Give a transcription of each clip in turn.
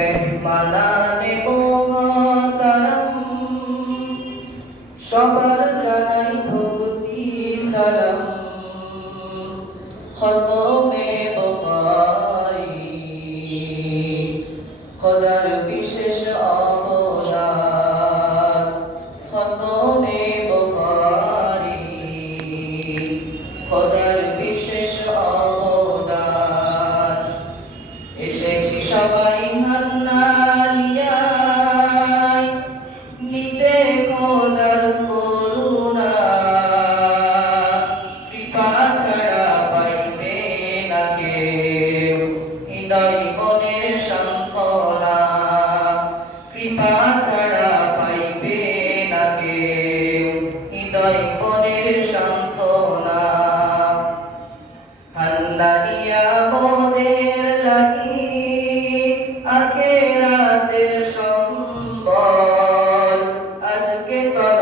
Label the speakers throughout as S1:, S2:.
S1: মেহমানানে মহাতারাম। সবার জানাই ভক্তি সালাম। খতমে বখারি খোদার বিশেষ অবদান ছাড়া পাইবে না কেউ হৃদয় মনের ছাড়া পাইবে না কেউ হৃদয় মনের সান্তনা মনের লাগি আখেরাতের সম্বল আজকে তলা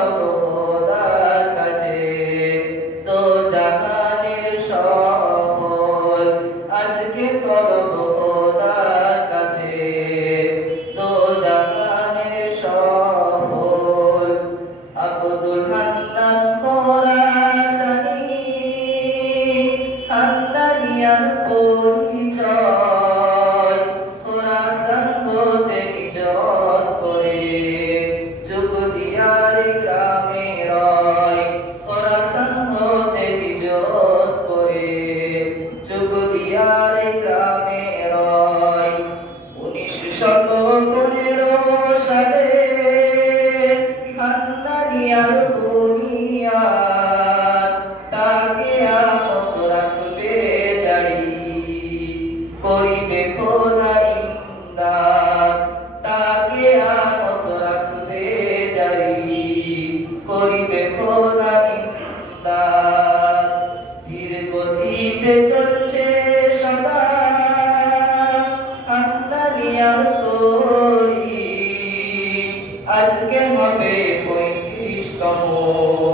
S1: amor.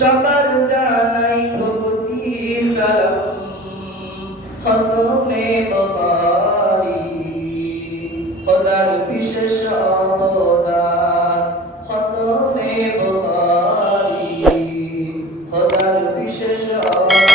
S1: সবার জানাই ভগতি সালাম। খতমে বখারি খোদার বিশেষ অবদান। খতমে বখারি খোদার বিশেষ অবদান।